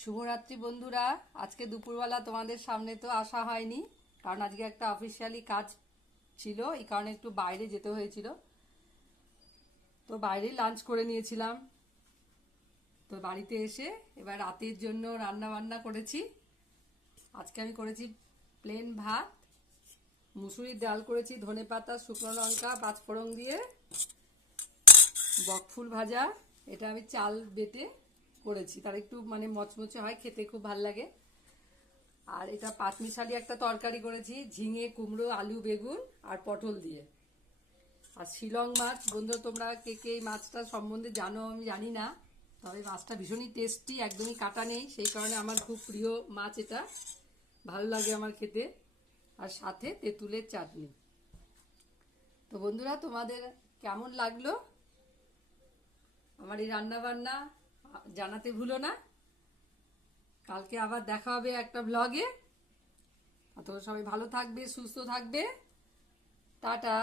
শুভরাত্রি বন্ধুরা। আজকে দুপুরবেলা তোমাদের সামনে তো আসা হয়নি, কারণ আজকে একটা অফিসিয়ালি কাজ ছিল, এই কারণে একটু বাইরে যেতে হয়েছিল। তো বাইরে লাঞ্চ করে নিয়েছিলাম। তো বাড়িতে এসে এবার রাতের জন্য রান্না বান্না করেছি। আজকে আমি করেছি প্লেন ভাত, মুসুরির ডাল করেছি, ধনেপাতা, শুকনো লঙ্কা, পাঁচফোড়ন দিয়ে, বকফুল ভাজা। এটা আমি চাল বেটে করেছি, তার একটু মানে মচমচে হয়, খেতে খুব ভাল লাগে। আর এটা পাঁচমিশালি একটা তরকারি করেছি, ঝিঙে, কুমড়ো, আলু, বেগুন আর পটল দিয়ে। আর শিলং মাছ, বন্ধুরা তোমরা কে কে এই মাছটা সম্বন্ধে জানো আমি জানি না, তবে মাছটা ভীষণই টেস্টি, একদমই কাটা নেই, সেই কারণে আমার খুব প্রিয় মাছ এটা, ভালো লাগে আমার খেতে। আর সাথে তেঁতুলের চাটনি। তো বন্ধুরা তোমাদের কেমন লাগলো আমার এই রান্না বান্না জানাতে ভুলো না। কালকে আবার দেখা হবে একটা ব্লগে। তোমরা সবাই ভালো থাকবে, সুস্থ থাকবে। টাটা।